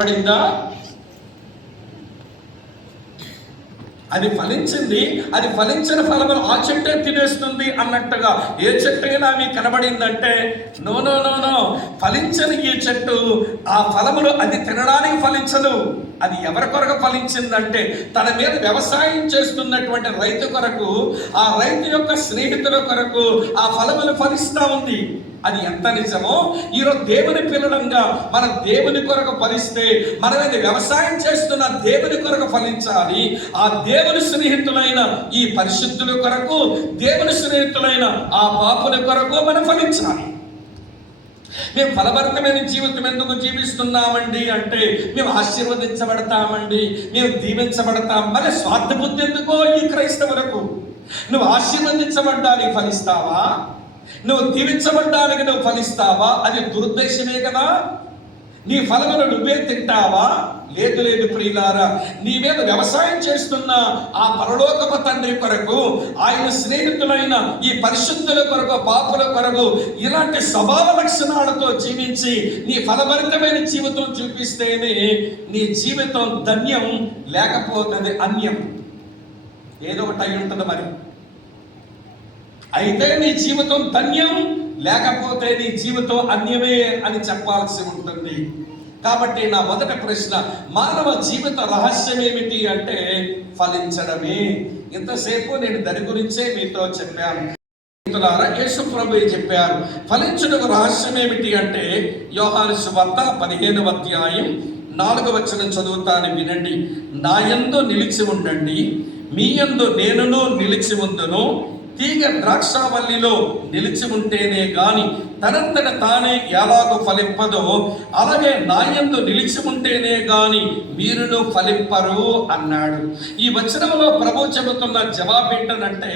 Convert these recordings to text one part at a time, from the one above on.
పడిందా? అది ఫలించింది. అది ఫలించిన ఫలములు ఆ చెట్టే తినేస్తుంది అన్నట్టుగా ఏ చెట్టు అయినా మీకు కనబడిందంటే నో నో నో నో, ఫలించని ఈ చెట్టు ఆ ఫలములు అది తినడానికి ఫలించదు. అది ఎవరి కొరకు ఫలించిందంటే తన మీద వ్యవసాయం చేస్తున్నటువంటి రైతు కొరకు, ఆ రైతు యొక్క స్నేహితుల కొరకు ఆ ఫలములు ఫలిస్తూ ఉంది. అది ఎంత నిజమో ఈరోజు దేవుని పిల్లలంగా మనం దేవుని కొరకు ఫలిస్తే మనం ఇది వ్యవసాయం చేస్తున్న దేవుని కొరకు ఫలించాలి. ఆ దేవుని స్నేహితులైన ఈ పరిశుద్ధుల కొరకు, దేవుని స్నేహితులైన ఆ పాపుల కొరకు మనం ఫలించాలి. మేము ఫలభరితమైన జీవితం ఎందుకు జీవిస్తున్నామండి అంటే మేము ఆశీర్వదించబడతామండి, మేము దీవించబడతాం. మరి స్వార్థ బుద్ధి ఎందుకో ఈ క్రైస్తవులకు? నువ్వు ఆశీర్వదించబడ్డానికి ఫలిస్తావా? నువ్వు దీవించబడ్డానికి నువ్వు ఫలిస్తావా? అది దురుద్దేశమే కదా. నీ ఫలములు నువ్వే తింటావా? లేదు లేదు ప్రియులారా, నీ మీద వ్యవసాయం చేస్తున్న ఆ పరలోకపు తండ్రి కొరకు, ఆయన స్నేహితులైన ఈ పరిశుద్ధుల కొరకు, పాపుల కొరకు ఇలాంటి స్వభావ లక్షణాలతో జీవించి నీ ఫలభరితమైన జీవితం చూపిస్తేనే నీ జీవితం ధన్యం, లేకపోతే అన్యం. ఏదో ఒకటి అయి ఉంటుంది. మరి అయితే నీ జీవితం ధన్యం, లేకపోతే నీ జీవితం అన్యమే అని చెప్పాల్సి ఉంటుంది. కాబట్టి నా మొదటి ప్రశ్న, మానవ జీవిత రహస్యం ఏమిటి అంటే ఫలించడమే. ఇంతసేపు నేను దాని గురించే మీతో చెప్పాను. యేసు ప్రభువు చెప్పారు, ఫలించుటకు రహస్యం ఏమిటి అంటే యోహాను సువార్త 15వ అధ్యాయం 4వ వచనం చదువుతాను, వినండి. నా యందు నిలిచి ఉండండి, మీ యందు నేనును నిలిచి ఉందును. తీగ ద్రాక్షావల్లిలో నిలిచి ఉంటేనే గాని తనంతట తానే ఎలాగో ఫలింపదో, అలాగే నా యందు నిలిచి ఉంటేనే గాని మీరును ఫలింపరు అన్నాడు. ఈ వచనంలో ప్రభు చెబుతున్న జవాబు ఏంటంటే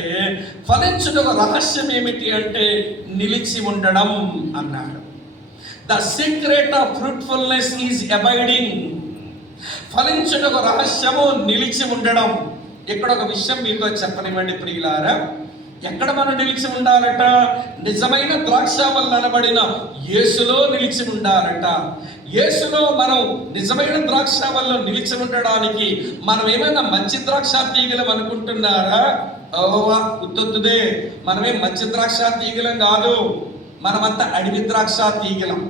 ఫలించుటకు రహస్యం ఏమిటి అంటే నిలిచి ఉండడం అన్నాడు. The secret of fruitfulness is abiding. ఫలించుటకు రహస్యము నిలిచి ఉండడం. ఇక్కడ ఒక విషయం మీతో చెప్పనివ్వండి ప్రియులారా. ఎక్కడ మనం నిలిచి ఉండాలట? నిజమైన ద్రాక్షావల్లి అనబడిన యేసులో నిలిచి ఉండాలట. యేసులో మనం నిజమైన ద్రాక్షావల్లిలో నిలిచి ఉండడానికి మనం ఏమైనా మంచి ద్రాక్ష తీగలం అనుకుంటున్నారా? గుర్తొద్దుదే, మనమేం మంచి ద్రాక్ష తీగలం కాదు, మనమంతా అడవి ద్రాక్ష తీగలం.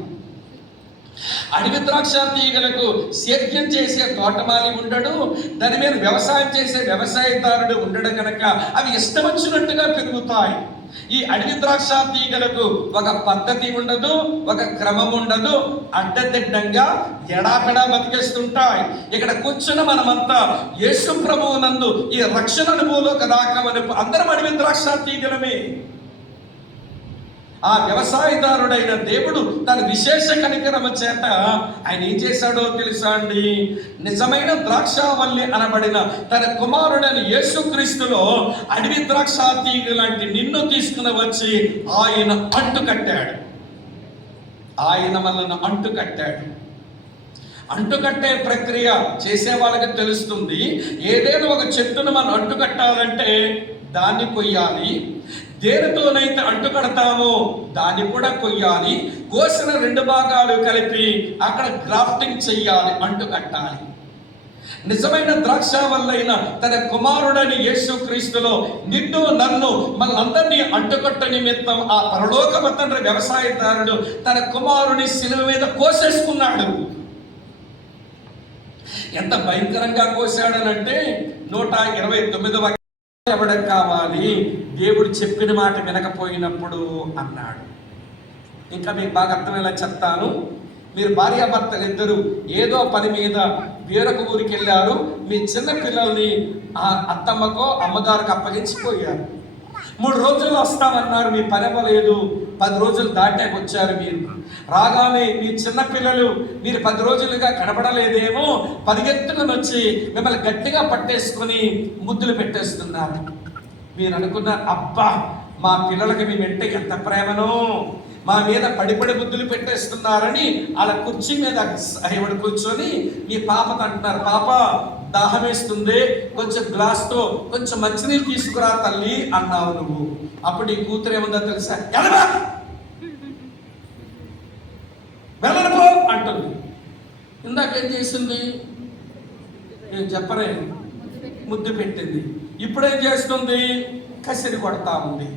అడవి ద్రాక్ష తీగలకు సేద్యం చేసే తోటమాలి ఉండడు, దాని మీద వ్యవసాయం చేసే వ్యవసాయదారుడు ఉండడు కనుక అవి ఇష్టం వచ్చినట్టుగా పెరుగుతాయి. ఈ అడవి ద్రాక్ష తీగలకు ఒక పద్ధతి ఉండదు, ఒక క్రమం ఉండదు, అడ్డదిడ్డంగా ఎడాపెడా బతికేస్తుంటాయి. ఇక్కడ కూర్చున్న మనమంతా యేసు ప్రభువు నందు ఈ రక్షణ అనుభవంలో కదాకమని అందరం అడవి ద్రాక్ష తీగలమే. ఆ వ్యవసాయదారుడైన దేవుడు తన విశేష కనికరమ చేత ఆయన ఏం చేశాడో తెలుసా అండి? నిజమైన ద్రాక్షావల్లి అనబడిన తన కుమారుడైన యేసుక్రీస్తులో అడవి ద్రాక్ష తీగ లాంటి నిన్ను తీసుకుని వచ్చి ఆయన అంటుకట్టాడు. ఆయన మనల్ని అంటుకట్టాడు. అంటుకట్టే ప్రక్రియ చేసే వాళ్ళకి తెలుస్తుంది. ఏదైనా ఒక చెట్టును మనం అంటుకట్టాలంటే దాన్ని కొయ్యాలి, దేనితోనైతే అంటుకడతామో దాన్ని కూడా కొయ్యాలి, కోసిన 2 భాగాలు కలిపి అక్కడ గ్రాఫ్టింగ్ చెయ్యాలి, అంటుకట్టాలి. నిజమైన ద్రాక్షావల్లైన తన కుమారుడని యేసుక్రీస్తులో నిన్ను నన్ను మనందరినీ అంటుకట్ట నిమిత్తం ఆ పరలోకపు తండ్రి వ్యవసాయదారుడు తన కుమారుని శిలువ మీద కోసేసుకున్నాడు. ఎంత భయంకరంగా కోసాడనంటే 129వ ఎవడం కావాలి? దేవుడు చెప్పిన మాట వినకపోయినప్పుడు అన్నాడు. ఇంకా మీకు బాగా అర్థమయ్యేలా చెప్తాను. మీరు భార్యాభర్తలు ఇద్దరు ఏదో పని మీద వేరొక ఊరికి వెళ్ళారు. మీ చిన్న పిల్లల్ని ఆ అత్తమ్మకో అమ్మగారికి అప్పగించిపోయారు. 3 రోజుల్లో వస్తామన్నారు, మీ పని అవ్వలేదు. 10 రోజులు దాటాక వచ్చారు. మీరు రాగానే మీ చిన్న పిల్లలు మీరు 10 రోజులుగా కనబడలేదేమో పరిగెత్తుకుని వచ్చి మిమ్మల్ని గట్టిగా పట్టేసుకుని ముద్దులు పెట్టేస్తున్నారు. మీరు అనుకున్నారు, అబ్బా మా పిల్లలకి మీ వెంట ఎంత ప్రేమనో, మా మీద పడిపడి ముద్దులు పెట్టేస్తున్నారని అలా కుర్చీ మీద ఎవడు కూర్చొని మీ పాపతో అంటున్నారు, పాప దాహం వేస్తుంది, కొంచెం గ్లాస్తో కొంచెం మంచినీళ్ళు తీసుకురా తల్లి అన్నావు నువ్వు. అప్పుడు ఈ కూతురు ఏముందో తెలుసా? వెళ్ళను పో అంటుంది. ఇందాకేం చేసింది? నేను చెప్పనే, ముద్దు పెట్టింది. ఇప్పుడేం చేస్తుంది? కసిరి కొడతా ఉంది.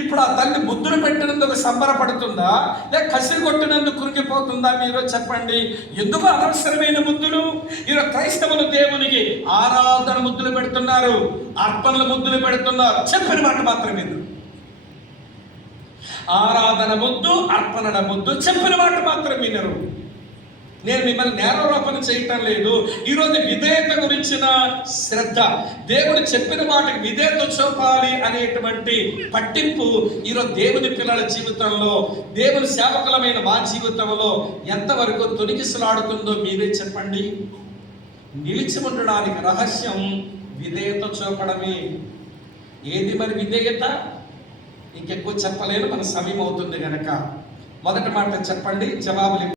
ఇప్పుడు ఆ తల్లి ముద్దులు పెట్టినందుకు సంబరపడుతుందా, లేక కసిరి కొట్టినందుకు కురిగిపోతుందా? మీరు చెప్పండి. ఎందుకు అనవసరమైన ముద్దులు? ఈరోజు క్రైస్తవులు దేవునికి ఆరాధన ముద్దులు పెడుతున్నారు, అర్పణల ముద్దులు పెడుతున్నారు. చెప్పిన మాట మాత్రం విను. ఆరాధన ముద్దు, అర్పణల ముద్దు, చెప్పిన మాట మాత్రం వినరు. నేను మిమ్మల్ని నేరారోపణ చేయటం లేదు. ఈరోజు విధేయత గురించిన శ్రద్ధ, దేవుడు చెప్పిన మాటకి విధేయత చూపాలి అనేటువంటి పట్టింపు ఈరోజు దేవుని పిల్లల జీవితంలో, దేవుని సేవకులమైన మా జీవితంలో ఎంతవరకు తొలగిసలాడుతుందో మీరే చెప్పండి. నిలిచి ఉండడానికి రహస్యం విధేయత చూపడమే. ఏది మరి విధేయత? ఇంకెక్కువ చెప్పలేను, మన సమయం అవుతుంది గనక మొదటి మాట చెప్పండి, జవాబులు.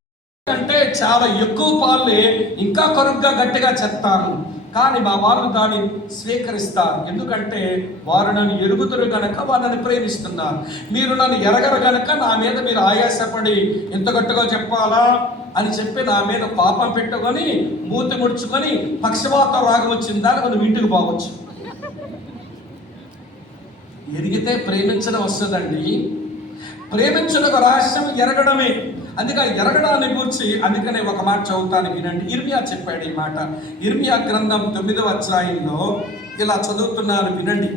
అంటే చాలా ఎక్కువ పాలే ఇంకా కరుగ్గా గట్టిగా చెప్తాను, కానీ మా వారు దాన్ని స్వీకరిస్తారు. ఎందుకంటే వారు నన్ను ఎరుగుతురు గనక వారు నన్ను ప్రేమిస్తున్నారు. మీరు నన్ను ఎరగరు గనక నా మీద మీరు ఆయాసపడి ఎంత గట్టిగా చెప్పాలా అని చెప్పి నా మీద పాపం పెట్టుకొని మూతి ముడుచుకొని పక్షవాతం రాగం వచ్చిందా మనం ఇంటికి పోవచ్చు. ఎరిగితే ప్రేమించడం వస్తుందండి. ప్రేమించడం రహస్యం ఎరగడమే. అందుకని ఎరగడాన్ని గురించి అందుకనే ఒక మాట చదువుతాను, వినండి. ఇర్మియా చెప్పాడు ఈ మాట. ఇర్మియా గ్రంథం 9వ అధ్యాయంలో ఇలా చదువుతున్నాను, వినండి.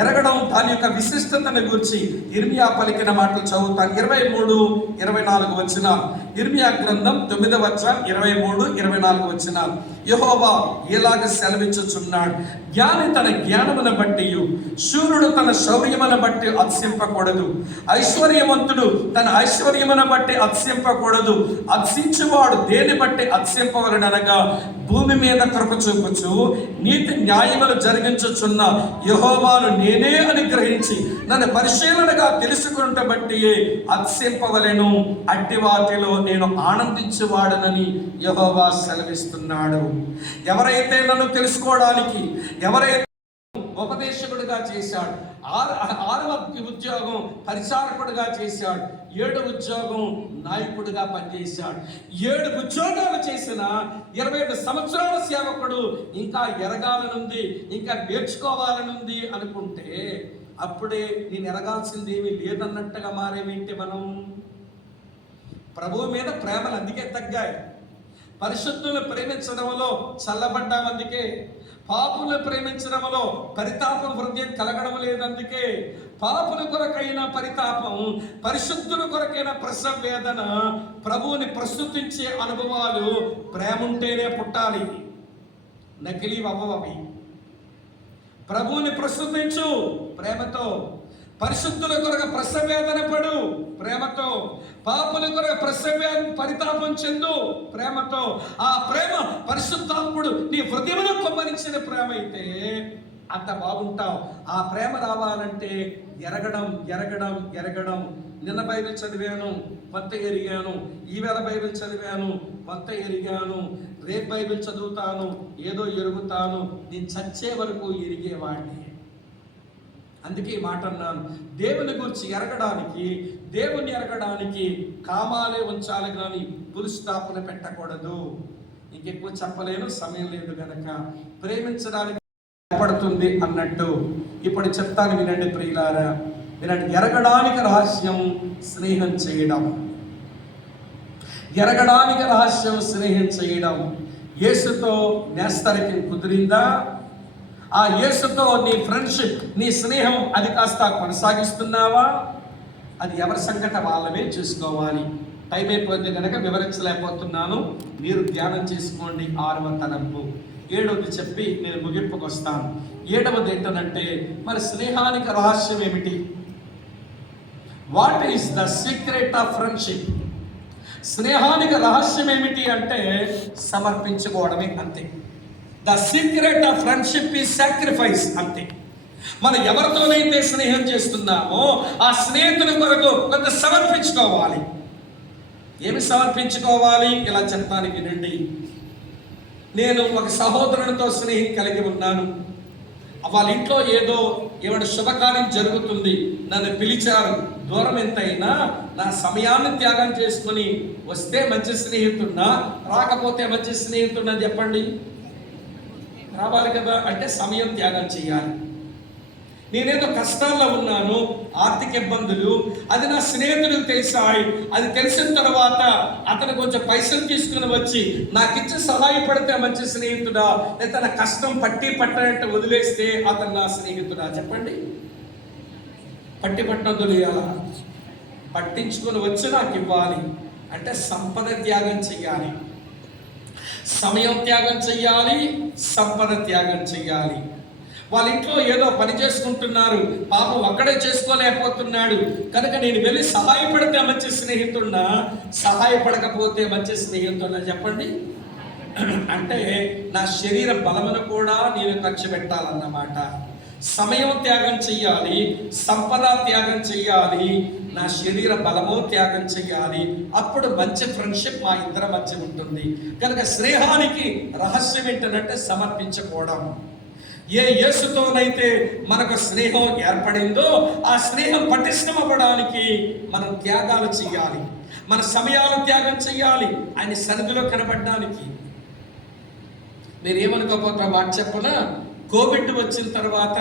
ఎరగడం దాని యొక్క విశిష్టతను గురించి ఇర్మియా పలికిన మాటలు చదువుతాను. 23, 24 వచనాలు. ఇర్మియా గ్రంథం 9వ అధ్యాయం 23, 24 వచనాలు. యెహోవా ఇలాగ సెలవిచ్చుచున్నాడు, జ్ఞాని తన జ్ఞానమును బట్టి, శూరుడు తన శౌర్యమును బట్టి అతిశింపకూడదు, ఐశ్వర్యవంతుడు తన ఐశ్వర్యమును బట్టి అతిశింపకూడదు. అతిశించువాడు దేని బట్టి అతిశింపవలనగా, భూమి మీద కృప చూపుచు నీతి న్యాయములు జరిగించుచున్న యెహోవాను నేనే అని గ్రహించి నన్ను పరిశీలనగా తెలుసుకున్నట బట్టి అతిశింపవలెను. అట్టి వాటిలో నేను ఆనందించువాడనని యెహోవా సెలవిస్తున్నాడు. ఎవరైతే నన్ను తెలుసుకోవడానికి, ఎవరైతే ఉపదేశకుడిగా చేశాడు, 6వ ఉద్యోగం పరిచారకుడిగా చేశాడు, 7వ ఉద్యోగం నాయకుడిగా పనిచేశాడు. 7 ఉద్యోగాలు చేసిన 25 సంవత్సరాల సేవకుడు ఇంకా ఎరగాలనుంది, ఇంకా నేర్చుకోవాలనుంది అనుకుంటే అప్పుడే నేను ఎరగాల్సింది ఏమీ లేదన్నట్టుగా మారేమేంటి మనం? ప్రభువు మీద ప్రేమలు అందుకే తగ్గాయి. పరిశుద్ధులను ప్రేమించడంలో చల్లబడ్డాం అందుకే. పాపులను ప్రేమించడంలో పరితాపం హృదయం కలగడం లేదందుకే. పాపుల కొరకైన పరితాపం, పరిశుద్ధుల కొరకైన ప్రసవ వేదన, ప్రభువుని ప్రస్తుతించే అనుభవాలు ప్రేమ ఉంటేనే పుట్టాలి, నకిలీ అవ్వవి. ప్రభువుని ప్రస్తుతించు ప్రేమతో, పరిశుద్ధుల కొరకు ప్రసవేదన పడు ప్రేమతో, పాపుల కొరకు పరితాపం చెందు ప్రేమతో. ఆ ప్రేమ పరిశుద్ధాత్ముడు నీ హృదయంలో కుమ్మరించిన ప్రేమ అయితే అంత బాగుంటావు. ఆ ప్రేమ రావాలంటే ఎరగడం ఎరగడం ఎరగడం. నిన్న బైబిల్ చదివాను, కొత్త ఎరిగాను. ఈవేళ బైబిల్ చదివాను, కొత్త ఎరిగాను. రేపు బైబిల్ చదువుతాను, ఏదో ఎరుగుతాను. నేను చచ్చే వరకు ఎరిగేవాడిని. అందుకే ఈ మాట అన్నాను, దేవుని గురించి ఎరగడానికి, దేవుని ఎరగడానికి కామాలే ఉంచాలి కానీ పురుషాపన పెట్టకూడదు. ఇంకెక్కువ చెప్పలేను, సమయం లేదు గనక. ప్రేమించడానికి పడుతుంది అన్నట్టు ఇప్పుడు చెప్తాను, వినండి ప్రియులారా, వినండి. ఎరగడానికి రహస్యం స్నేహం చేయడం. ఎరగడానికి రహస్యం స్నేహం చేయడం. యేసుతో నేస్తరికి కుదిరిందా? ఆ యేసుతో నీ ఫ్రెండ్షిప్, నీ స్నేహం అది కాస్త కొనసాగిస్తున్నావా? అది ఎవరి సంగతి వాళ్ళమే చూసుకోవాలి. టైం అయిపోయింది కనుక వివరించలేకపోతున్నాను, మీరు ధ్యానం చేసుకోండి. 6వ తలంపు. 7వది చెప్పి నేను ముగింపుకు వస్తాను. 7వది ఏంటంటే, మరి స్నేహానికి రహస్యం ఏమిటి? What is the secret of friendship? స్నేహానికి రహస్యం ఏమిటి అంటే సమర్పించుకోవడమే, అంతే. The secret of friendship is sacrifice, అంతే. మనం ఎవరితోనైతే స్నేహం చేస్తున్నామో ఆ స్నేహితుని కొరకు కొంత సమర్పించుకోవాలి. ఏమి సమర్పించుకోవాలి? ఇలా చెప్తాను, వినండి. నేను ఒక సహోదరునితో స్నేహం కలిగి ఉన్నాను. వాళ్ళ ఇంట్లో ఏదో శుభకార్యం జరుగుతుంది, నన్ను పిలిచారు, దూరం ఎంతైనా నా సమయాన్ని త్యాగం చేసుకుని వస్తే మంచి స్నేహితున్నా, రాకపోతే మంచి స్నేహితున్నా చెప్పండి? రావాలి కదా. అంటే సమయం త్యాగం చేయాలి. నేనేదో కష్టాల్లో ఉన్నాను, ఆర్థిక ఇబ్బందులు, అది నా స్నేహితుడికి తెలిసాయి. అది తెలిసిన తర్వాత అతను కొంచెం పైసలు తీసుకుని వచ్చి నాకు ఇచ్చి సహాయపడితే మంచి స్నేహితుడా, లేదా తన కష్టం పట్టనంటే వదిలేస్తే అతను నా స్నేహితుడా? చెప్పండి. వదిలేయాలా? పట్టించుకొని వచ్చి నాకు ఇవ్వాలి. అంటే సంపద త్యాగం చెయ్యాలి, సమయం త్యాగం చెయ్యాలి, సంపద త్యాగం చెయ్యాలి. వాళ్ళ ఇంట్లో ఏదో పని చేసుకుంటున్నారు, పాపం ఒక్కడే చేసుకోలేకపోతున్నాడు కనుక నేను వెళ్ళి సహాయపడితే మంచి స్నేహితున్నా, సహాయపడకపోతే మంచి స్నేహితున్నా? చెప్పండి. అంటే నా శరీర బలమును కూడా నేను ఖర్చు పెట్టాలన్నమాట. సమయం త్యాగం చెయ్యాలి, సంపద త్యాగం చెయ్యాలి, నా శరీర బలము త్యాగం చెయ్యాలి. అప్పుడు మంచి ఫ్రెండ్షిప్ మా ఇద్దరి మధ్య ఉంటుంది. కనుక స్నేహానికి రహస్యం ఏంటంటే సమర్పించుకోవడం. ఏ యేసుతోనైతే మనకు స్నేహం ఏర్పడిందో ఆ స్నేహం పటిష్టమవ్వడానికి మనం త్యాగాలు చేయాలి, మన సమయాలు త్యాగం చేయాలి ఆయన సన్నిధిలో కనబడడానికి. మీరు ఏమనుకోకపోతే మాట చెప్పనా, కోవిడ్ వచ్చిన తర్వాత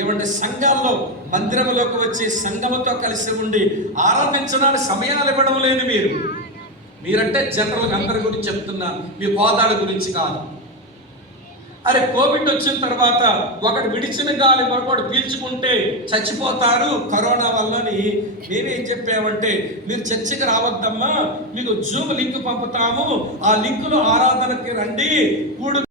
ఏమంటే సంఘాల్లో మందిరంలోకి వచ్చి సంఘముతో కలిసి ఉండి ఆరాధించడానికి సమయాలు ఇవ్వడం లేదు. మీరంటే జనరల్గా అందరి గురించి చెప్తున్నాను, మీ హోదాల గురించి కాదు. అరే కోవిడ్ వచ్చిన తర్వాత ఒకటి విడిచిన గాలి మరొకటి పీల్చుకుంటే చచ్చిపోతారు కరోనా వల్లని మేమేం చెప్పామంటే, మీరు చర్చికి రావద్దమ్మా, మీకు జూమ్ లింక్ పంపుతాము, ఆ లింకులో ఆరాధనకి రండి, కూడు